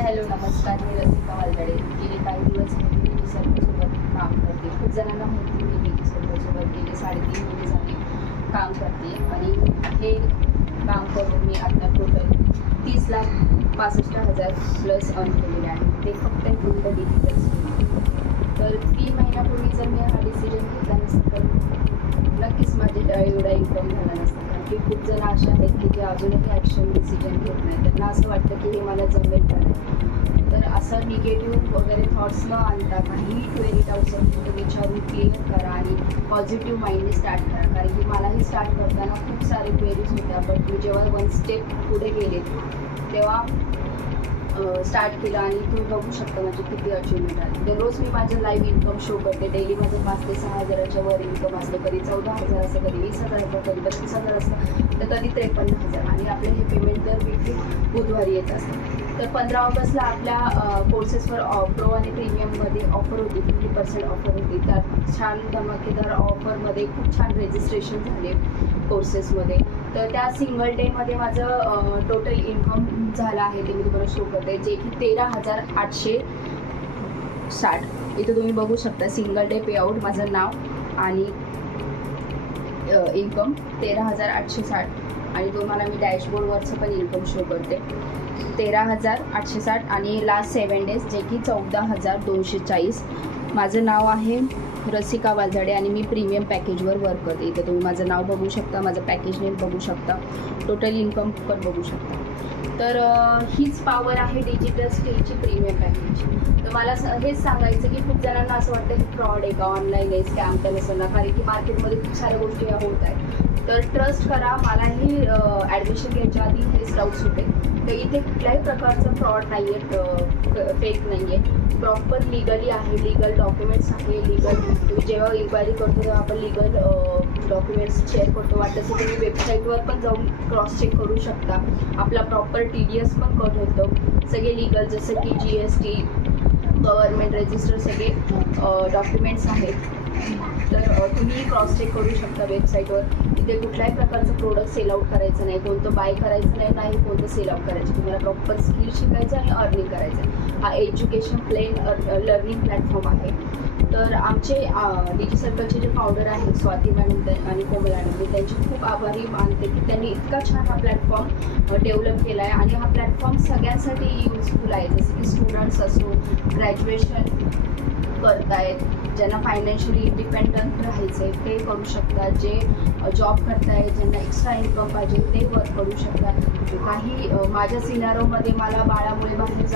Hello नमस्कार, मी रसिका वालदडे. गेले काही दिवस मी डिजी सर्कलसोबत काम करते. खूप जणांना माहिती मी डिजी सर्कलसोबत गेले 3.5 महिने झाले काम करते आणि हे काम करून मी आता टोटल 30,65,000 प्लस अर्न केलेले आहे. ते फक्त फुल डिजिटल. तर 3 महिन्यापूर्वी जर मी हा डिसिजन घेतला नसता तर नक्कीच माझे एवढा इन्कम झाला नसता. कारण की खूप जण अशा आहेत की जे अजूनही ॲक्शन डिसिजन घेत नाही. त्यांना असं वाटतं की हे मला जमेल का नाही. तर असं निगेटिव्ह वगैरे थॉट्स न आणता काही क्वेरी डाऊट्स असेल तर विचारून क्लिअर करा आणि पॉझिटिव्ह माइंडने स्टार्ट करा. कारण की मलाही स्टार्ट करताना खूप सारे क्वेरीज होत्या, बट मी जेव्हा 1 स्टेप पुढे गेले तेव्हा स्टार्ट केलं आणि तुम्ही बघू शकता म्हणजे किती अचिव्हमेंट आहे. दररोज मी माझं लाईव्ह इन्कम शो करते. डेली माझं 5 ते 6 हजाराच्या वर इन्कम असतं. कधी 14,000 असतं, कधी 20,000 असतं, कधी 32,000 असतं, तर कधी 53,000. आणि आपले हे पेमेंट दर वीकली बुधवारी येत असतं. तर 15 ऑगस्टला आपल्या कोर्सेसवर प्रो आणि प्रीमियममध्ये ऑफर होती, 50% ऑफर होती. त्यात छान धमाकेदार ऑफरमध्ये खूप छान रजिस्ट्रेशन झाले कोर्सेसमध्ये. तर त्या सिंगल डेमध्ये माझं टोटल इन्कम झालं आहे ते मी तुम्हाला शो करते, जे की 13,860. इथं तुम्ही बघू शकता सिंगल डे पेआउट, माझं नाव आणि इन्कम 13,860. आणि तुम्हाला मी डॅशबोर्डवरचं पण इन्कम शो करते 13,860 आणि लास्ट 7 डेज जे की 14,240. माझं नाव आहे रसिका वालझाडे आणि मी प्रीमियम पॅकेजवर वर्क करते. इथे तुम्ही माझं नाव बघू शकता, माझं पॅकेज नेम बघू शकता, टोटल इन्कम पण बघू शकता. तर हीच पॉवर आहे डिजिटल स्किलची प्रीमियम पॅकेजची. तर मला हेच सांगायचं की खूप जणांना असं वाटतं की फ्रॉड आहे का, ऑनलाईन आहे, स्कॅम तर नसेल ना, कारण की मार्केटमध्ये खूप साऱ्या गोष्टी होत आहेत. तर ट्रस्ट करा. मलाही ॲडमिशन घ्यायच्या आधी हेच डाऊट्स होते. तर इथे कुठल्याही प्रकारचं फ्रॉड नाही आहे, फेक नाही आहे, प्रॉपर लिगली आहे, लिगल डॉक्युमेंट्स आहे. लिगल जेव्हा इन्क्वायरी करतो तेव्हा आपण लिगल डॉक्युमेंट्स शेअर करतो. वाटतं की तुम्ही वेबसाईटवर पण जाऊन क्रॉस चेक करू शकता. आपला प्रॉपर TDS पण कट होतं. सगळे लिगल जसं की GST, गव्हर्नमेंट रजिस्टर सगळे डॉक्युमेंट्स आहेत. तर तुम्ही क्रॉस चेक करू शकता वेबसाईटवर. इथे कुठल्याही प्रकारचं प्रोडक्ट सेल आउट करायचं नाही, कोणतं बाय करायचं नाही, कोणतं सेल आउट करायचं. तुम्हाला प्रॉपर स्किल शिकायचं आणि अर्निंग करायचं. हा एज्युकेशन प्लेन लर्निंग प्लॅटफॉर्म आहे. तर आमचे डिजी सर्कलचे जे फाउंडर आहेत स्वाती मॅडम आणि कोमल मॅडम, मी त्यांची खूप आभारी मानते की त्यांनी इतका छान हा प्लॅटफॉर्म डेव्हलप केला आहे. आणि हा प्लॅटफॉर्म सगळ्यांसाठी युजफुल आहे. जसं की स्टुडंट्स असो, ग्रॅज्युएशन करतायत, ज्यांना फायनान्शियली इंडिपेंडंट राहायचं आहे ते करू शकतात, जे जॉब करतायत, ज्यांना एक्स्ट्रा इन्कम पाहिजे ते वर्क करू शकतात. काही माझ्या सिनारोमध्ये मला बाळामुळे बाहेर